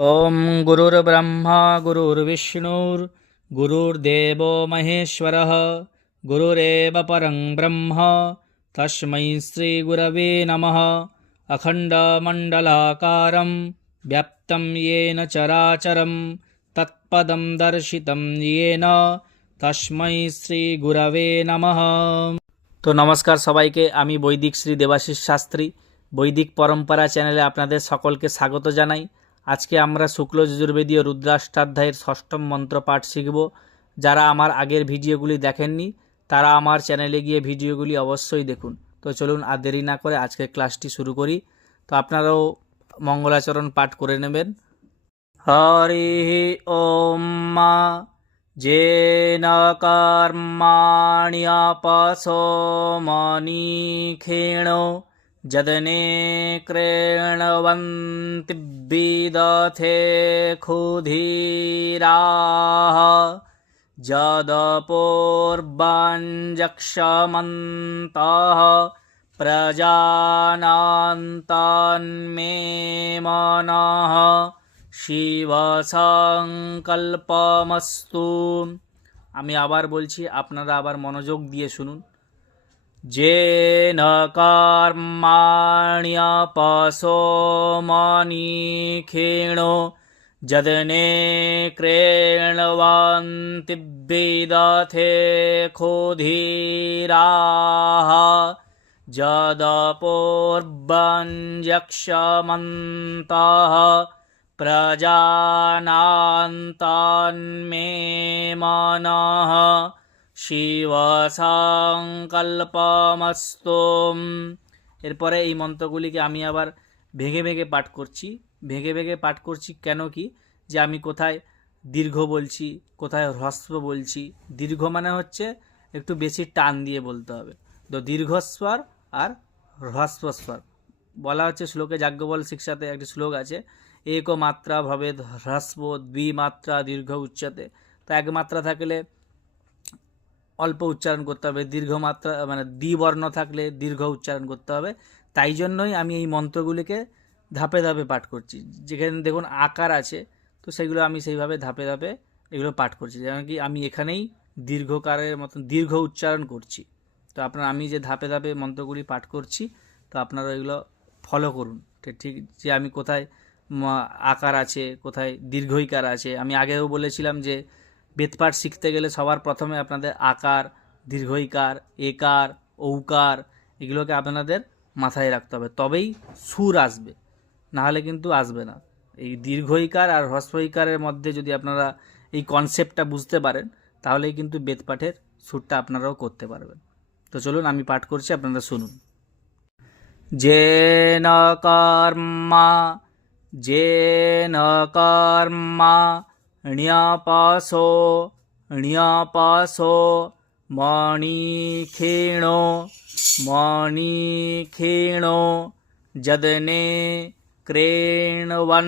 ओम गुरुर्ब्रह्मा गुरुर्विष्णुर्गुरुर्देवो महेश्वरः गुरुरेव परं ब्रह्म तस्मै श्रीगुरवे नमः। अखण्डमण्डलाकारं व्याप्तं येन चराचरं तत्पदं दर्शितं येन तस्मै श्रीगुरवे नमः। তো নমস্কার সবাইকে, আমি বৈদিক শ্রী দেবাশিস শাস্ত্রী বৈদিক পরম্পরা চ্যানেলে আপনাদের সকলকে স্বাগত জানাই। আজকে আমরা শুক্ল যজুর্বেদীয় রুদ্রাষ্টাধ্যায়ের ষষ্ঠম মন্ত্র পাঠ শিখব। যারা আমার আগের ভিডিওগুলি দেখেননি তারা আমার চ্যানেলে গিয়ে ভিডিওগুলি অবশ্যই দেখুন। তো চলুন আর দেরি না করে আজকের ক্লাসটি শুরু করি। তো আপনারাও মঙ্গলাচরণ পাঠ করে নেবেন। হরি ওম মা যেন কর্মাণ্যপসো মনীক্ষীণো যদনে ক্রীণবন্তি বিদথে ক্ষুধীরাः যদপূর্বাঞ্জক্ষমন্তः প্রজানান্তান্মে মনঃ শিব সংকল্পমস্তু। আমি আবার বলছি, আপনারা আবার মনোযোগ দিয়ে শুনুন। যেন কর্মাণ্যপসো মনীক্ষীণো যদনে ক্রীণবন্তি বিদথে ক্ষুধীরাः যদপূর্বাঞ্জক্ষমন্তः প্রজানান্তান্মে মনঃ শিব সংকল্পমস্তু। এরপরে এই মন্ত্রগুলিকে আমি আবার ভেঙে ভেঙে পাঠ করছি। কেন কি, যে আমি কোথায় দীর্ঘ বলছি, কোথায় হ্রস্ব বলছি। দীর্ঘ মানে হচ্ছে একটু বেশি টান দিয়ে বলতে হবে। তো দীর্ঘস্বর আর হ্রস্বস্বর বলা হচ্ছে শ্লোকে। যাজ্ঞবল শিক্ষাতে একটি শ্লোক আছে, এক মাত্রা ভবেদ হ্রস্ব দ্বিমাত্রা দীর্ঘ উচ্চতে। তো এক মাত্রা থাকলে অল্প উচ্চারণ করতে হবে, দীর্ঘ মাত্রা মানে দ্বিবর্ণ থাকলে দীর্ঘ উচ্চারণ করতে হবে। তাই জন্যই আমি এই মন্ত্রগুলিকে ধাপে ধাপে পাঠ করছি। যেখানে দেখুন আকার আছে, তো সেগুলো আমি সেইভাবে ধাপে ধাপে এগুলো পাঠ করছি, যেমন কি আমি এখানেই দীর্ঘকারের মতন দীর্ঘ উচ্চারণ করছি। তো আপনারা আমি যে ধাপে ধাপে মন্ত্রগুলি পাঠ করছি, তো আপনারা এগুলো ফলো করুন। ঠিক যে আমি কোথায় আকার আছে, কোথায় দীর্ঘইকার আছে। আমি আগেও বলেছিলাম যে বেদপাঠ শিখতে গেলে সবার প্রথমে আপনাদের আকার, দীর্ঘইকার, একার, ঔকার এগুলোকে আপনাদের মাথায় রাখতে হবে, তবেই সুর আসবে, নাহলে কিন্তু আসবে না। এই দীর্ঘইকার আর হ্রস্বইকারের মধ্যে যদি আপনারা এই কনসেপ্টটা বুঝতে পারেন, তাহলেই কিন্তু বেদপাঠের সুরটা আপনারাও করতে পারবেন। তো চলুন আমি পাঠ করছি, আপনারা শুনুন। যেন কর্মাণ্যপসো মনীক্ষীণো যদনে ক্রীণবন্তি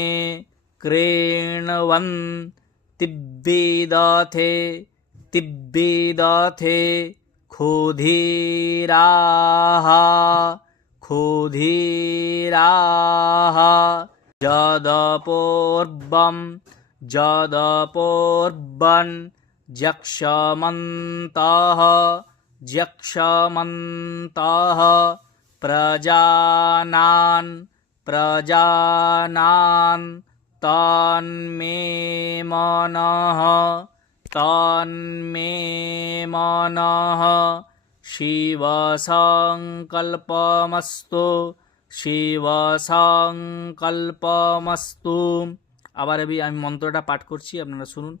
বিদথে ক্ষুধীরাः যদপূর্বাঞ্জক্ষমন্তः প্রজানান্তান্মে মনঃ শিব সংকল্পমস্তু। আবার আমি মন্ত্রটা পাঠ করছি, আপনারা শুনুন।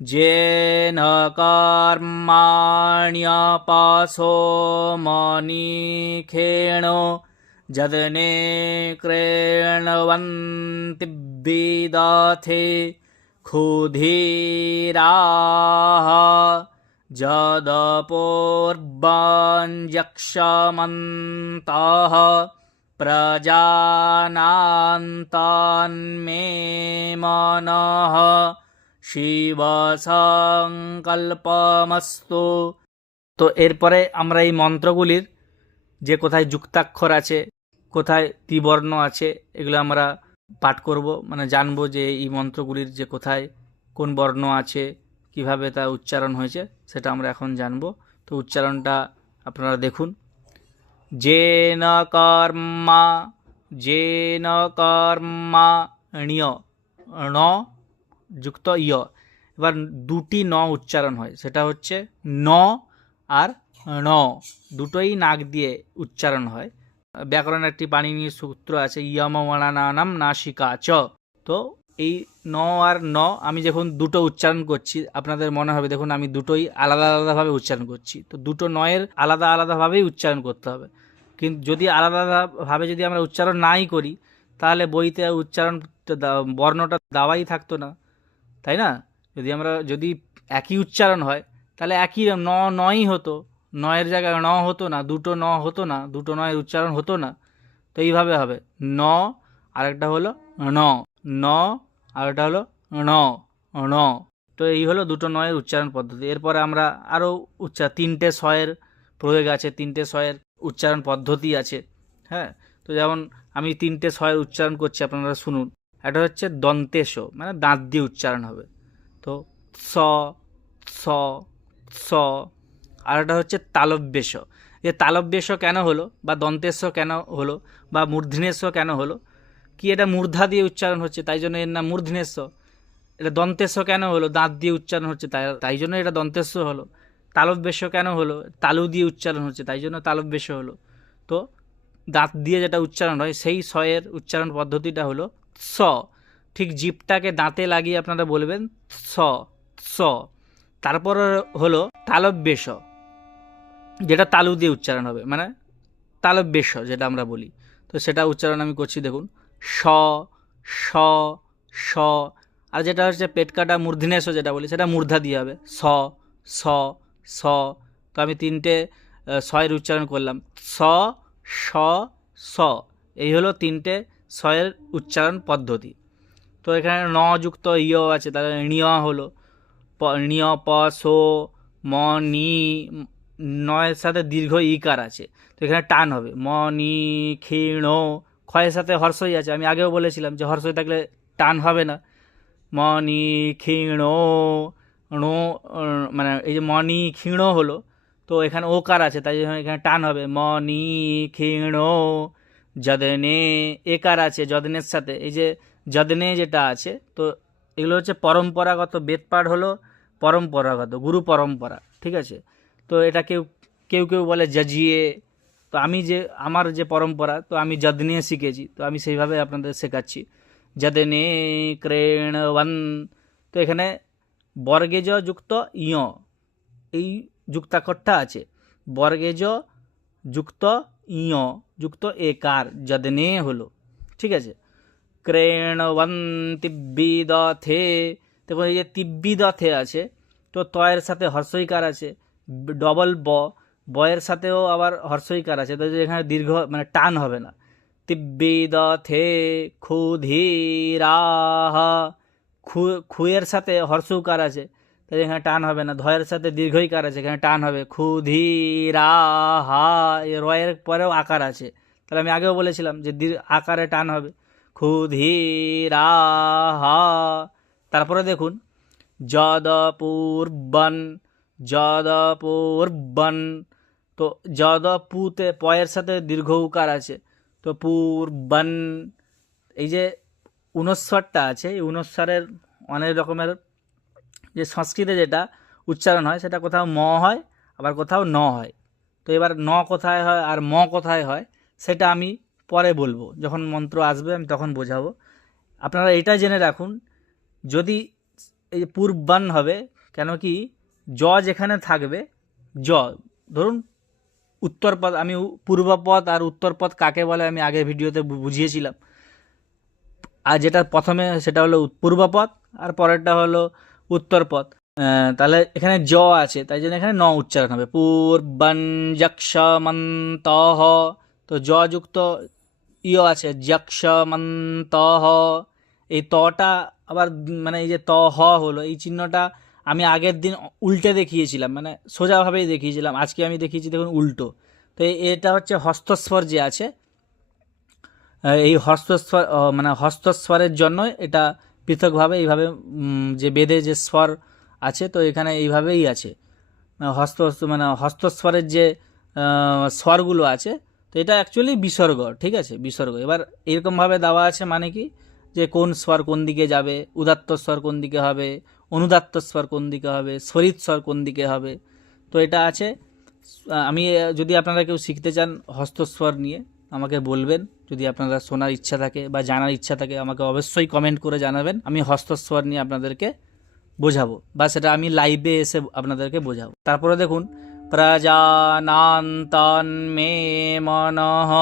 যেন কর্মাণ্যপসো মনীক্ষীণো যদনে ক্রীণবন্তি বিদথে ক্ষুধীরাः যদপূর্বাঞ্জক্ষমন্তः প্রজানান্তান্মে মনঃ শিব সংকল্পমস্তু। তো এরপরে আমরা এই মন্ত্রগুলির যে কোথায় যুক্তাক্ষর আছে, কোথায় ত্রিবর্ণ আছে, এগুলো আমরা পাঠ করব, মানে জানবো যে এই মন্ত্রগুলির যে কোথায় কোন বর্ণ আছে, কিভাবে তা উচ্চারণ হয়েছে, সেটা আমরা এখন জানবো। তো উচ্চারণটা আপনারা দেখুন। যেন কর্মা, যেন কর্মা ণীয়, ণ যুক্ত ইয়। এবার দুটি ন উচ্চারণ হয়, সেটা হচ্ছে ন আর ণ, দুটোই নাক দিয়ে উচ্চারণ হয়। ব্যাকরণের একটি পাণিনির সূত্র আছে, ইয়মণানাম নাসিকা চ। তো এই ন আর ন আমি যখন দুটো উচ্চারণ করছি, আপনাদের মনে হবে দেখুন আমি দুটোই আলাদা আলাদাভাবে উচ্চারণ করছি। তো দুটো নয়ের আলাদা আলাদাভাবেই উচ্চারণ করতে হবে। কিন্তু যদি আলাদাভাবে যদি আমরা উচ্চারণ নাই করি, তাহলে বইতে উচ্চারণ বর্ণটা দেওয়াই থাকতো না, তাই না? যদি একই উচ্চারণ হয় তাহলে একই নই হতো, নয়ের জায়গায় ন হতো না, দুটো ন হতো না, দুটো নয়ের উচ্চারণ হতো না। তো এইভাবে হবে ন, আরেকটা হলো ন, ন আরেকটা হলো ণ, ণ। তো এই হলো দুটো নয়ের উচ্চারণ পদ্ধতি। এরপরে আমরা আরও তিনটে শয়ের প্রয়োগ আছে, তিনটে শয়ের উচ্চারণ পদ্ধতি আছে। হ্যাঁ, তো যেমন আমি তিনটে শয়ের উচ্চারণ করছি, আপনারা শুনুন। একটা হচ্ছে দন্তেশ, মানে দাঁত দিয়ে উচ্চারণ হবে, তো স, স, স। আর একটা হচ্ছে তালব্যেশ। যে তালব্যেশ কেন হলো, বা দন্তেশ্ব কেন হলো, বা মূর্ধন্যেশ্ব কেন হলো? কি এটা মূর্ধা দিয়ে উচ্চারণ হচ্ছে, তাই জন্য এর নাম মূর্ধন্যেশ্ব। এটা দন্তেশ্ব কেন হলো, দাঁত দিয়ে উচ্চারণ হচ্ছে, তাই জন্য এটা দন্তেশ্ব হলো। তালব্যেশ কেন হলো, তালু দিয়ে উচ্চারণ হচ্ছে, তাই জন্য তালব্যেশ হলো। তো দাঁত দিয়ে যেটা উচ্চারণ হয়, সেই শয়ের উচ্চারণ পদ্ধতিটা হলো স। ঠিক জিভটাকে দাঁতে লাগিয়ে আপনারা বলবেন স, স। তারপর হলো তালব্যেশ, যেটা তালু দিয়ে উচ্চারণ হবে, মানে তালব্যেশ যেটা আমরা বলি। তো সেটা উচ্চারণ আমি করছি, দেখুন। স, স, স। আর যেটা হচ্ছে পেট কাটা মূর্ধন্যেশ যেটা বলি, সেটা মূর্ধা দিয়ে হবে, স, স, স। তো আমি তিনটে শয়ের উচ্চারণ করলাম, স, স, স। এই হলো তিনটে শয়ের উচ্চারণ পদ্ধতি। তো এখানে ন যুক্ত ইয় আছে, তাহলে ণীয় হলো ণীয়, প, সো, ম, নি। নয়ের সাথে দীর্ঘ ইকার আছে, তো এখানে টান হবে, ম, নি, ক্ষীণ। ক্ষয়ের সাথে হর্ষই আছে, আমি আগেও বলেছিলাম যে হর্ষই থাকলে টান হবে না। মনি ক্ষীণ, ণো, মানে এই যে মনি ক্ষীণ হলো, তো এখানে ওকার আছে, তাই জন্য এখানে টান হবে, মনি ক্ষীণ। যদনে একার আছে যদনের সাথে, এই যে যদনে যেটা আছে, তো এগুলো হচ্ছে পরম্পরাগত বেদপাঠ, হলো পরম্পরাগত গুরু পরম্পরা, ঠিক আছে? তো এটা কেউ কেউ কেউ বলে জজিয়ে। তো আমার যে পরম্পরা, তো আমি যদনে শিখেছি, তো আমি সেইভাবে আপনাদের শেখাচ্ছি। যদনে ক্রেণবন। তো এখানে বর্গেজ যুক্ত ইয়, এই যুক্তাক্ষরটা আছে, বর্গেজ যুক্ত ইয় যুক্ত একার, যদনে হলো, ঠিক আছে? ক্রেণবন তিব্বিদথে। দেখুন এই যে তিব্বিদথে আছে, তো তয়ের সাথে হর্ষইকার আছে, ডবল বয়ের সাথেও আবার হর্ষইকার আছে, তো এখানে দীর্ঘ মানে টান হবে না। তিব্বিদথে ক্ষুধীরাহ, খুয়ের সাথে হর্ষউকার আছে, তাই এখানে টান হবে না। ধয়ের সাথে দীর্ঘইকার আছে, এখানে টান হবে, ক্ষুধীরাহা। রয়ের পরেও আকার আছে, তাহলে আমি আগেও বলেছিলাম যে আকারে টান হবে, ক্ষুধীরাহা। তারপরে দেখুন যদপূর্বন, যদপূর্বন। তো যদপুতে পয়ের সাথে দীর্ঘ উকার আছে, তো পূর্বন। এই যে উনস্বরটা আছে, এই উনস্বরের অনেক রকমের, যে সংস্কৃতে যেটা উচ্চারণ হয়, সেটা কোথাও ম হয়, আবার কোথাও ন হয়। তো এবার ন কোথায় হয় আর ম কোথায় হয়, সেটা আমি পরে বলবো, যখন মন্ত্র আসবে আমি তখন বোঝাবো। আপনারা এটা জেনে রাখুন, যদি এই পূর্বান হবে, কেন কি জ যেখানে থাকবে, জ ধরুন উত্তরপদ, আমি পূর্বপদ আর উত্তরপদ কাকে বলে আমি আগের ভিডিওতে বুঝিয়েছিলাম। আর যেটা প্রথমে সেটা হলো পূর্বপদ, আর পরেরটা হলো উত্তরপদ। তাহলে এখানে জ আছে, তাই জন্য এখানে ন উচ্চারণ হবে, পূর্বন যক্ষমন্তঃ। তো জ যুক্ত ইয় আছে, যক্ষমন্তঃ। এই তটা আবার মানে এই যে ত হ হলো, এই চিহ্নটা আমি আগের দিন উল্টে দেখিয়েছিলাম, মানে সোজাভাবেই দেখিয়েছিলাম, আজকে আমি দেখিয়েছি দেখুন উল্টো। তো এটা হচ্ছে হস্তস্বর যে আছে, এই হস্তস্বর মানে হস্তস্বরের জন্য এটা পৃথকভাবে এইভাবে যে বেদে যে স্বর আছে তো এখানে এইভাবেই আছে মানে হস্তস্বরের যে স্বরগুলো আছে তো এটা অ্যাকচুয়ালি বিসর্গ, ঠিক আছে, বিসর্গ। এবার এরকমভাবে দেওয়া আছে মানে কি যে কোন স্বর কোন দিকে যাবে, উদাত্ত স্বর কোন দিকে হবে, অনুদাত্ত স্বর কোন দিকে হবে, স্বরিত স্বর কোন দিকে হবে, তো এটা আছে। আমি যদি আপনারা কেউ শিখতে চান হস্তস্বর নিয়ে আমাকে বলবেন, যদি আপনারা শোনার ইচ্ছা থাকে বা জানার ইচ্ছা থাকে আমাকে অবশ্যই কমেন্ট করে জানাবেন, আমি হস্তস্বর নিয়ে আপনাদেরকে বোঝাবো বা সেটা আমি লাইভে এসে আপনাদেরকে বোঝাবো। তারপরে দেখুন প্রজানান্তন্মে মনঃ,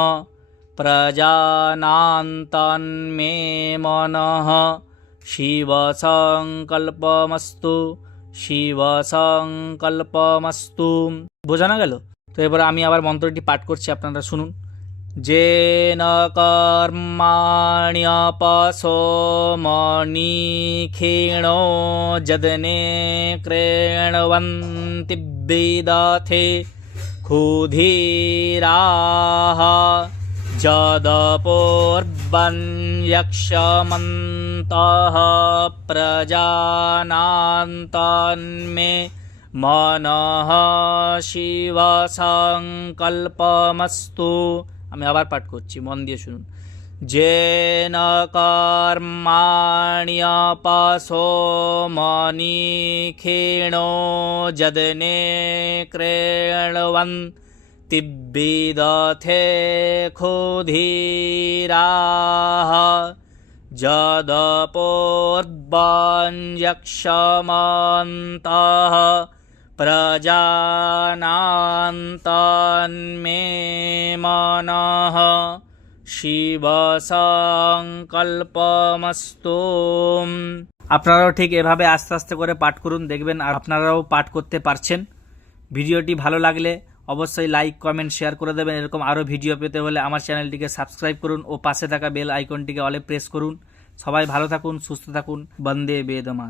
প্রজানান্তন্মে মনঃ, শিব সংকল্পমস্তু, শিব সংকল্পমস্তু। বোঝানো গেল? তো এবার আমি আবার মন্ত্রটি পাঠ করছি, আপনারা শুনুন। যেন কর্মাণ্যপসো মণিক্ষীণো যদনে ক্রেণবন্তি বিদথে ক্ষুধিরাः যদপূর্বন্যক্ষ্যমন্তः প্রজানান্তন্মে মনঃ শিব সংকল্পমস্তু। আমি আবার পাঠ করছি, মন দিয়ে শুনুন। যেন কর্মাণ্যপসো মণিক্ষীণো যদনে ক্রেণবন্তি বিদথে ক্ষুধিরাः যদপূর্বন্যক্ষ্যমন্তः প্রজানান্তন্মে মনঃ শিব সংকল্পমস্তু। আপনারাও ঠিক এভাবে আস্তে আস্তে করে পাঠ করুন, দেখবেন আর আপনারাও পাঠ করতে পারছেন। ভিডিওটি ভালো লাগলে অবশ্যই লাইক কমেন্ট শেয়ার করে দেবেন। এরকম আরও ভিডিও পেতে হলে আমার চ্যানেলটিকে সাবস্ক্রাইব করুন ও পাশে থাকা বেল আইকনটিকে অলে প্রেস করুন। সবাই ভালো থাকুন, সুস্থ থাকুন। বন্দে বেদ মাতরম।